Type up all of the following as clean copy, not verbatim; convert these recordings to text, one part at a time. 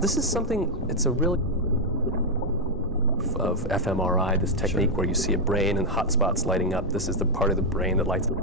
This is something, it's a really of fMRI, this technique where you see a brain and hot spots lighting up. This is the part of the brain that lights up.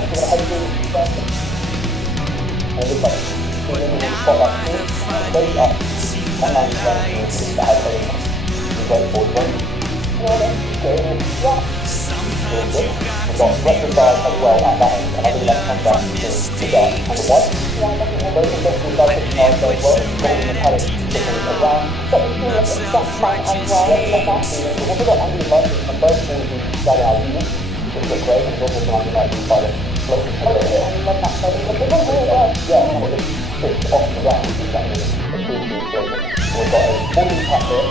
we're going to head to the circle. And this way. So then we're going to spot that through, and close up. And now we're going to the head going up. We're going forward, going good. Yeah. Good, good. We've got retro guard as well at that end, and I really like to come down to the dark and the white. Both of them will guide the guard as well, gold and metallic sticking around. So it's really a soft man as well. We've also got under light and both things we got our unit, which is great, and also some under light and pilot floating. Yeah, and it sits off the ground, exactly. It's really being floating. We've got a 14 pack here.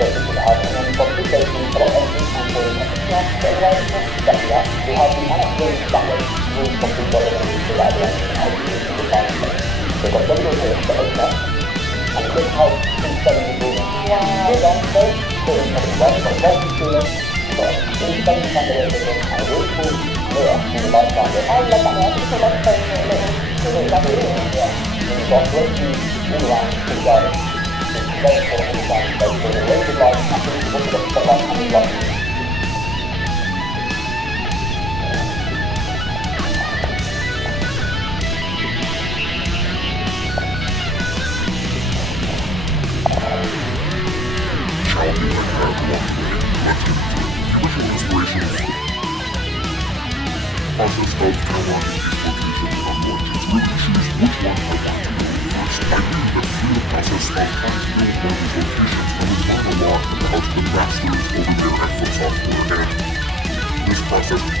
Goes into the house, and then we've got two stations, we've got engine and boiler. Exactly that. We have the annex rooms that way, rooms from the boiler and into that end, and hopefully into the final place. So we've got double doors here to open up, and a big house inside the building. Wow. Downstairs, building coming right, we've got a vaulted ceiling, we've got an inside chandelier building, and a really cool mirror in the light fountain. I love that mirror, I think I love the little yeah. And we've got great views all around to the garden. Very important in the garden space, so there's a range of lights, and we've also got the spotlight and the lights. Process of analyzing these locations I'm going to really choose which one I want to go first. I knew that through the process of trying to build one of these locations, I would learn a lot about the masters over there at Foot Software, and this process, to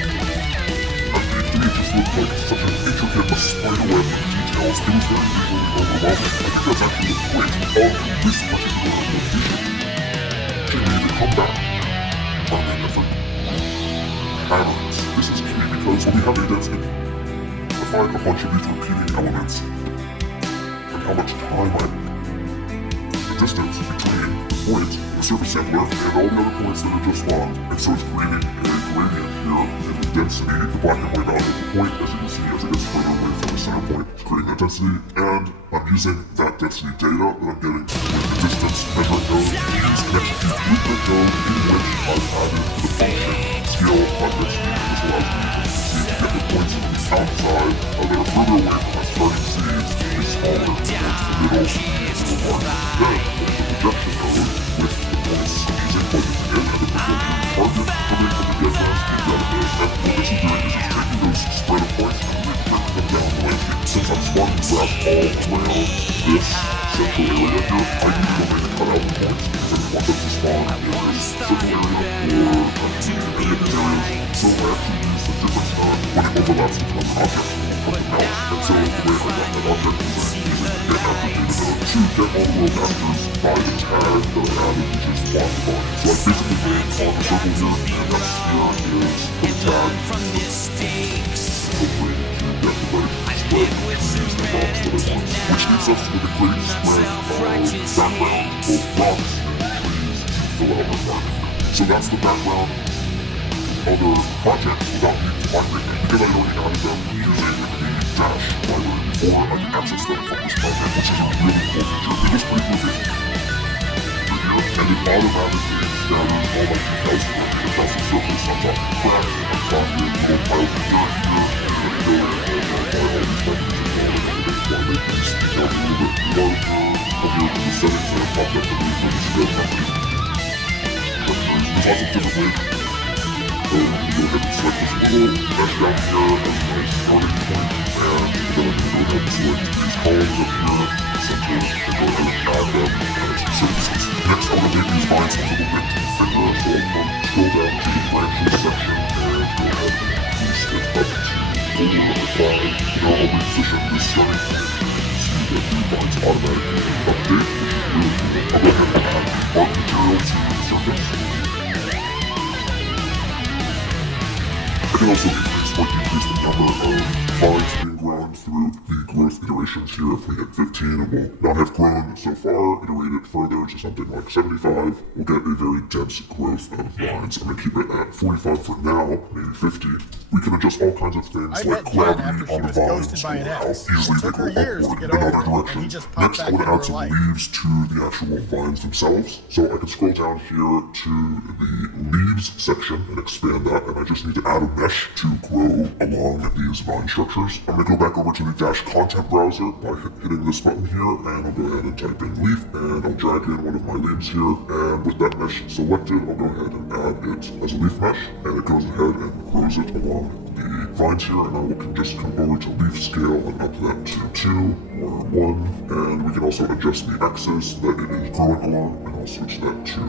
me, it just looked like such an intricate spiderweb of details. It was very visually overwhelming. I think that's actually the point of this particular location. They need to come back on a different patterns. This is key because when we have a density, I find a bunch of these repeating elements and how much time the distance between the point, the surface sampler, and all the other points that are just spawned. And so it's creating a gradient here in the density, the black and white value of the point, as you can see, as it gets further away from the center point, it's creating that density, and I'm using that density data that I'm getting with the distance measure code to use NextQ blueprint code in which I've added the function scale on density. This allows me to see to get the points on the outside that are further away from my starting seeds to be smaller towards the middle to the larger. Then, with the projection node, with the points I'm using plugging in and the projection target coming from the get mask and down the and what this is doing is it's taking those spread of points and really breaking them down the landscape. Since I'm spawning grabs all around this central area here, I need to go in and cut out the points because I don't want them to spawn in this circle area or any of these areas. So I actually use the difference node when it overlaps with another object from the mouse. And so the way I got that object is I'm using the get after data node to get all the world masters by the tag that I added, which is block volume. So I basically made on the circle here, and that sphere is the tag. Hopefully to get the right spread to use the box that I want. Which leaves us with a great spread of background, both rocks and trees to fill out our environment. So that's the background other projects without needing to migrate them because I already added them using the Dash library before I can access them from this project, which is a really cool feature. It was pretty cool feature. Right here, and it automatically scatters all my details across the surface. I've got cracks, I've got the little piles of dirt here, and I'm going to go in and modify all these buttons as well, and I'm going to make these details a little bit larger. I'll be able to do settings that have popped up for me for the scale property. There's lots of different ways. So you go ahead and select this little mesh down here as a nice starting point, and then I'm going to go ahead and select these columns up here, center, and go ahead and add them as surfaces. Next, I'm going to make these lines a little bit thicker, so I'm going to scroll down to the branches section and go ahead and boost it up to 4 or 5. Now I'll reposition this starting point, and you can see that the lines automatically update, which is really cool. I'll go ahead and add the art material to the surface. I can also increase or decrease the number of vines being grown through the growth iterations here. If we hit 15, it will not have grown so far. Iterate it further to something like 75. We'll get a very dense growth of vines. I'm going to keep it at 45 for now, maybe 50. We can adjust all kinds of things I like met Jen gravity after she on the was vines, ghosted by an or how ex. easily It they took go her years to upward get in over other it, and directions. he just popped Next, I back want to into add her some life. leaves to the actual vines themselves. So I can scroll down here to the leaves section and expand that, and I just need to add a mesh to grow along these vine structures. I'm going to go back over to the Dash content browser by hitting this button here, and I'll go ahead and type in leaf, and I'll drag in one of my leaves here, and with that mesh selected, I'll go ahead and add it as a leaf mesh, and it goes ahead and grows it along the vines here, and I can just come over to leaf scale and up that to 2 or 1, and we can also adjust the axis that it is growing along, and I'll switch that to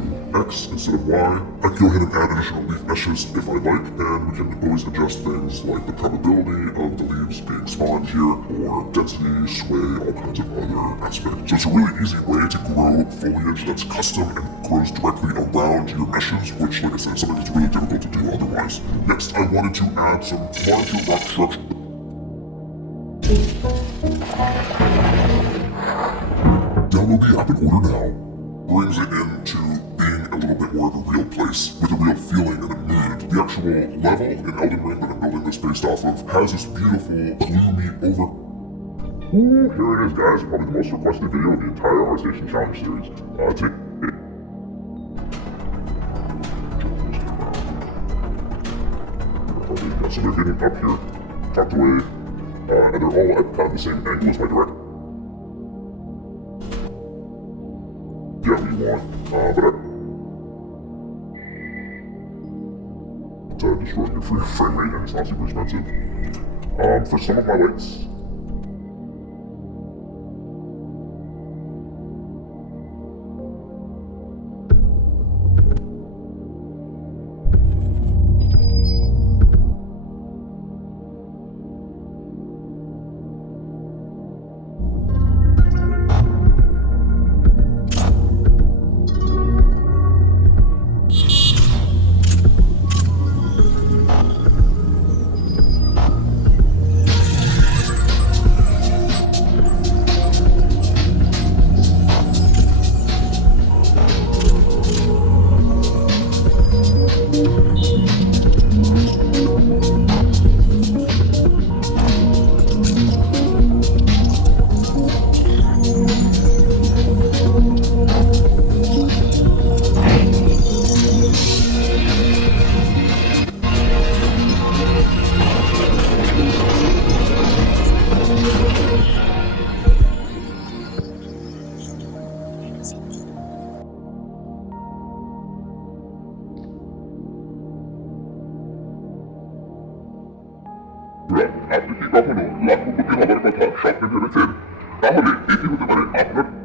X instead of Y. I can go ahead and add additional leaf meshes if I like, and we can always adjust things like the probability of the leaves being spawned here, or density, sway, all kinds of other aspects. So it's a really easy way to grow foliage that's custom and grows directly around your meshes, which, like I said, is something that's really difficult to do otherwise. Next, I wanted to add some larger rock structure. Download the app in order now. Brings it into being a little bit more of a real place with a real feeling and a mood. The actual level in Elden Ring that I'm building this based off of has this beautiful, gloomy Ooh, here it is, guys. Probably the most requested video of the entire ArtStation Challenge series. Take it. So they're getting up here, tucked away, and they're all at kind of the same angle as my direct. Yeah, we want, but destroying your frame rate, and it's not super expensive. For some of my lights,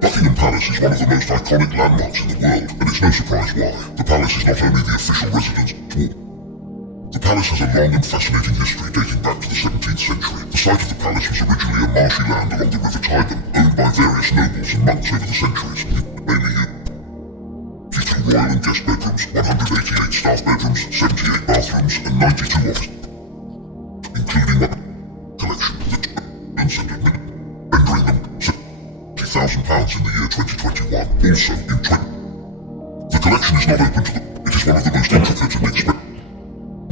Buckingham Palace is one of the most iconic landmarks in the world, and it's no surprise why. The palace is not only the official residence, the palace has a long and fascinating history dating back to the 17th century. The site of the palace was originally a marshy land along the River Tyburn, owned by various nobles and monks over the centuries, mainly used to royal and guest bedrooms, 188 staff bedrooms, 78 bathrooms, and 92 offices, including one collection with a center rendering them £70,000 in the year 2021. Also, the collection is not open to the it is one of the most intricate and expensive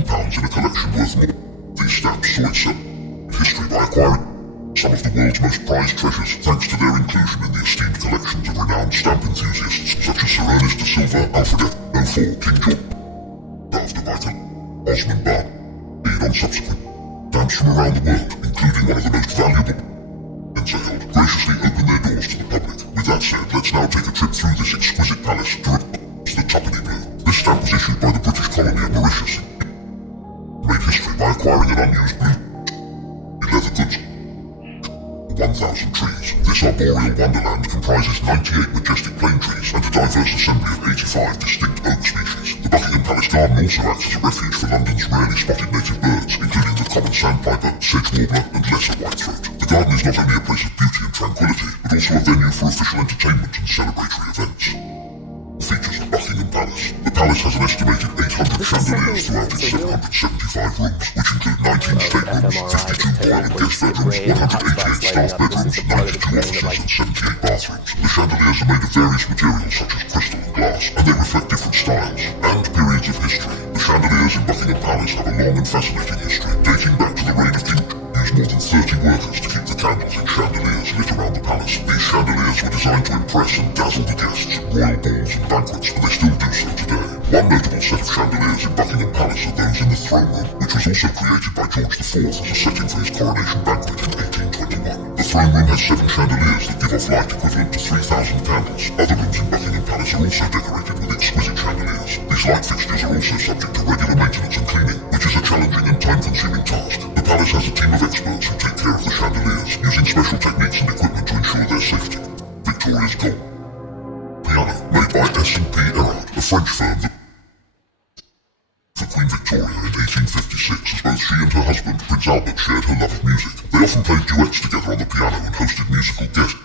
pounds in a collection worth more. These stamps saw itself history by acquiring some of the world's most prized treasures, thanks to their inclusion in the esteemed collections of renowned stamp enthusiasts such as Sir Ernest de Silva, Alfred F. 04, King George, after Vital, Osmond Bar, lead on subsequent stamps from around the world, including one of the most valuable held, graciously open their doors to the public. With that said, let's now take a trip through this exquisite palace to the Tuppenny Blue. This stamp was issued by the British colony of Mauritius, made history by acquiring an unused blue leather goods 1,000 trees. This arboreal wonderland comprises 98 majestic plane trees and a diverse assembly of 85 distinct oak species. The Buckingham Palace Garden also acts as a refuge for London's rarely spotted native birds, including the common sandpiper, sedge warbler, and lesser whitethroat. The garden is not only a place of beauty and tranquility, but also a venue for official entertainment and celebratory events. Features of Buckingham Palace. The palace has an estimated 800 chandeliers throughout its 775 rooms, which include 19 staterooms, 52 royal and guest bedrooms, 188 staff bedrooms, 92 offices, and 78 bathrooms. The chandeliers are made of various materials such as crystal and glass, and they reflect different styles and periods of history. The chandeliers in Buckingham Palace have a long and fascinating history, dating back to the reign of King used more than 30 workers to keep the candles in chandeliers lit around the palace. These chandeliers were designed to impress and dazzle the guests at royal balls and banquets, and they still do so today. One notable set of chandeliers in Buckingham Palace are those in the throne room, which was also created by George IV as a setting for his coronation banquet in 1821. The throne room has 7 chandeliers that give off light equivalent to 3,000 candles. Other rooms in Buckingham Palace are also decorated with exquisite chandeliers. These light fixtures are also subject to regular maintenance and cleaning, which is a challenging and time-consuming task. The palace has a team of experts who take care of the chandeliers, using special techniques and equipment to ensure their safety. Victoria's Gold piano, made by S&P Erard, a French firm that for Queen Victoria in 1856, as both she and her husband, Prince Albert, shared her love of music. They often played duets together on the piano and hosted musical guests.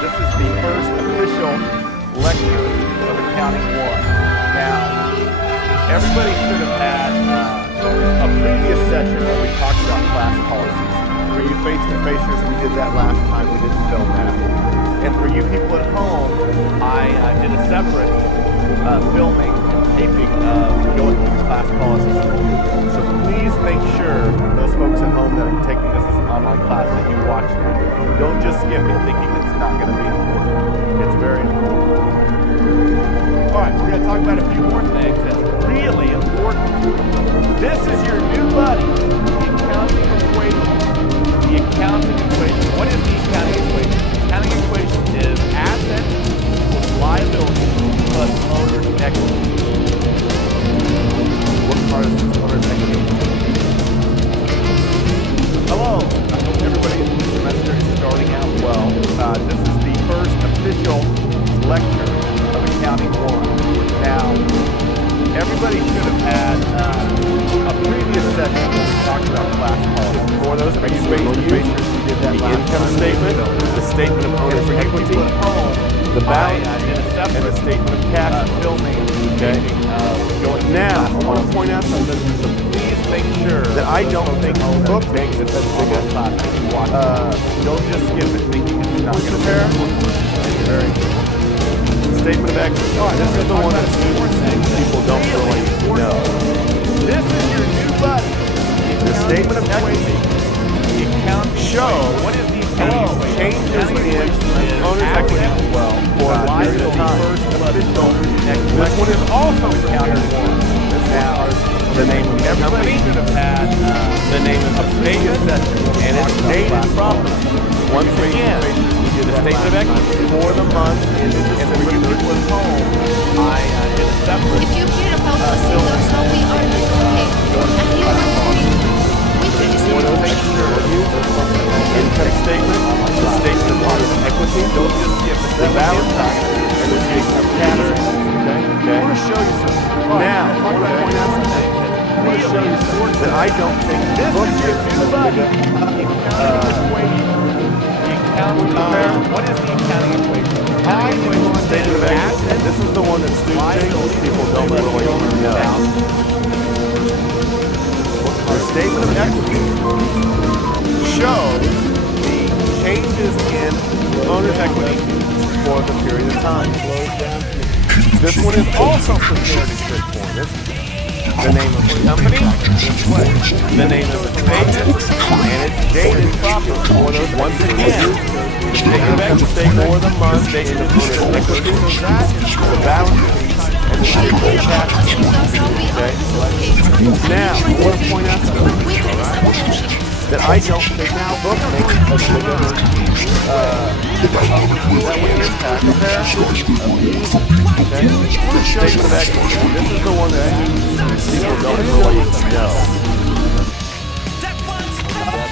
This is the first official lecture of Accounting 1. Now, everybody should have had a previous session where we talked about class policies. For you face-to-facers, we did that last time. We didn't film that. And for you people at home, I did a separate filming and taping going through the class policies for you. So please make sure, those folks at home that are taking this as an online class, that you watch that. Don't just skip it thinking it's not going to be important. It's very important. All right, we're going to talk about a few more things that's really important. This is your new buddy, the accounting equation. The accounting equation. What is the accounting equation? The accounting equation is assets plus liability plus owner's equity. What part of this owner's equity? Hello. I hope everybody's semester is starting out well. This is the first official lecture of Accounting 1. Now, everybody should have had a previous session where we talked about class policy. For those of you face-to-facers, we did that last income statement, the statement of owner's equity, the balance, and the statement of cash filming. Okay. Now, I want to point out something. So please make sure that I don't think book makes it as big a class that you watch. Don't just skip it thinking it's not going to be It's very important. Statement of equity. All right, this is the one that people don't really know. This is your new buddy. The statement of equity. The account show what is the account changes in owner's equity for a period of time. This one is also Accounting 1. Now, the name of the company should have had the name of the statement and it's dated properly. Once again, we did a statement of equity for the month, and for you people at home, I did a separate. If you care about us, you know how we are okay. And you are we can just income statement, the statement of owner's equity, don't just skip the balance sheet, and the statement of cash. Okay. I want to show you something. Now, I want to point out something. I want to show you something that I don't think this book is as big a what is the accounting equation? Statement of equity. This is the one that students people don't really know. The statement of equity shows the changes in owner's equity for the period of time. This one is also prepared in strict form. The name of the company, the name of the statement, and it's dated properly for those. Once again, the statement of equity for the month, statement of owner's equity, the balance sheet, and the statement of cash. Okay. Now, I want to point out something that I don't think now book makes a bigger that would impact the statement of equity. This is the one that people don't really know.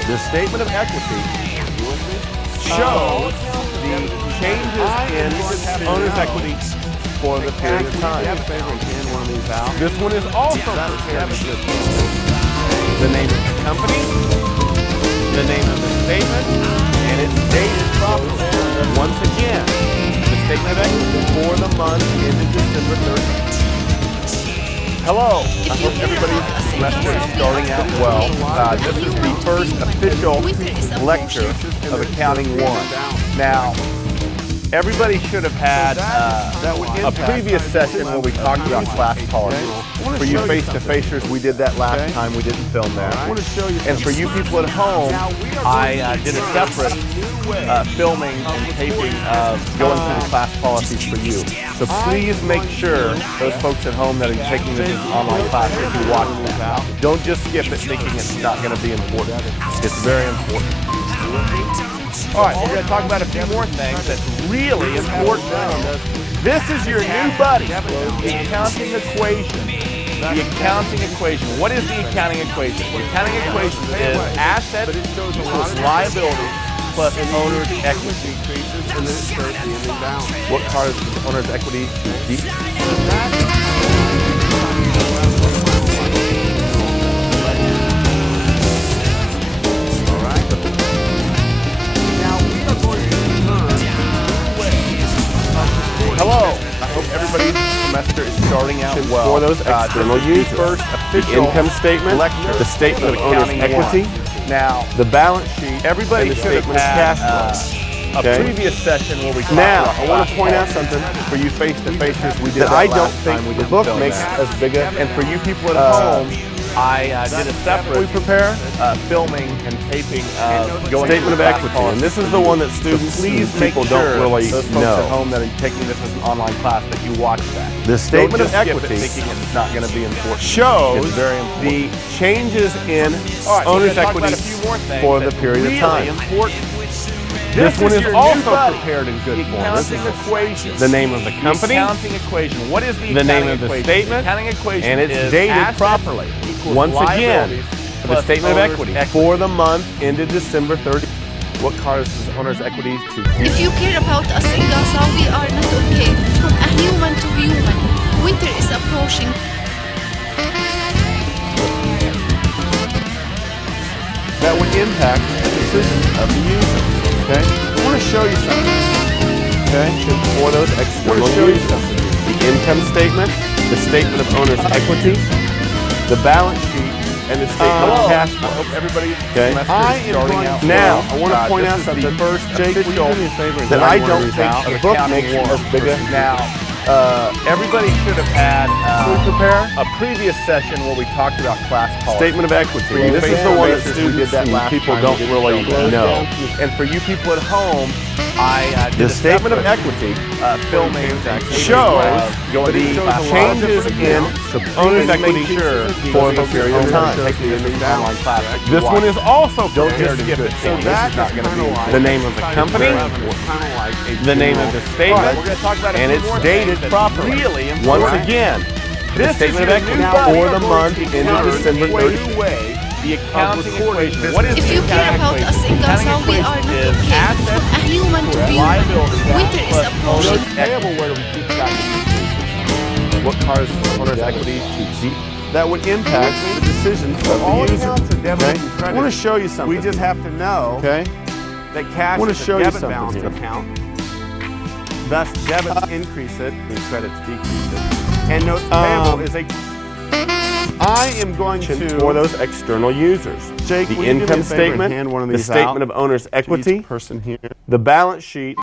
The statement of equity shows the changes in owner's equity for the period of time. This one is also prepared in good form. The name of the company, the name of the statement, and it's dated properly. Once again, the statement of equity for the month ended December 30th. Hello, I hope everybody's semester is starting out well. This is the first official lecture of Accounting 1. Now, everybody should have had a previous session where we talked about class policies. For you face-to-facers, we did that last time. We didn't film that. And for you people at home, I did a separate filming and taping of going through the class policies for you. So please make sure those folks at home that are taking this as an online class, that you watch that. Don't just skip it thinking it's not going to be important. It's very important. All right, we're going to talk about a few more things that's really important. This is your new buddy, the accounting equation. The accounting equation. What is the accounting equation? The accounting equation is assets plus liabilities plus owner's equity. What causes the owner's equity to decrease? Hello, I hope everybody's semester is starting out well. For those external users, first official income statement, lecture, the statement of owner's equity, now the balance sheet, everybody and the should have statement of had cash flow. a Okay. previous session where we talked Now, about I want to class point out policies. something For you face-to-facers, we did that I last don't time. think We the didn't book film makes that. as big a. And for you people at home, I did a separate we prepare filming and taping of going statement of through class equity, policies. and this is the one that students Please and make people sure don't really those folks know. at home that are taking this as an online class that you watch that. The statement Don't of just skip equity it thinking it's not going to be important. shows It's very important. the changes in All right, owner's we're gonna talk equity about a few more things for the that's period really of time. Important. This one is your also new buddy, prepared in good the form. This accounting is equation. the name of the company, The accounting equation. What is the the name accounting of the equation? statement, The accounting equation and it's is dated assets properly. equals Once again, liabilities the plus statement of owner's equity for the month ended December 30th. What causes owner's equity to If you care about us in Gaza, we are not okay. From a human to human, winter is approaching. that would impact the decisions of the user. Okay? I want to show you something. Okay? For those external users, the income statement, the statement of owner's equity, the balance sheet, and the statement of cash I flow. hope everybody's Okay. semester I is am starting going out now. well. I want to point This out is the something. first Jake, will you official do me a favor and that get I one of don't these think out? the The book accounting makes it one. as big a. Now, everybody should have had prepare a previous session where we talked about class policy. Statement of equity. For you This is the one that face-to-facers, we did students that and last people time. don't We didn't really film that. know. And for you people at home, I did The a statement of separate, equity filming shows going the through class changes policies. in owner's Please make equity sure for the those period folks of at home time. that are taking this as an online class. This one is also Don't prepared just in skip good it. form. This is not going to be The name of the company, the name of the All right, statement, we're going to talk about a and few it's more dated things that's properly. Really important. Once again, the This statement of is equity your new buddy. for the month ended December 30th. The accounting equation. What is If the you care accounting about equation? us in The Gaza, accounting we are equation not is okay. assets From a human to human, liabilities winter is plus approaching. owner's equity. Where do we keep that? What causes owner's equity to decrease? That would impact the decisions of All the user. accounts are debit Okay? and credit. I want to show you something. We just have to know Okay? that cash wanna is a show you debit something balance here. account. Thus, debits increase it and credits decrease it. And notes payable is a. I am going to. For those external users. Jake, the will you do me a income favor and statement, hand one of the these statement out of owner's to each equity, person here. the balance sheet,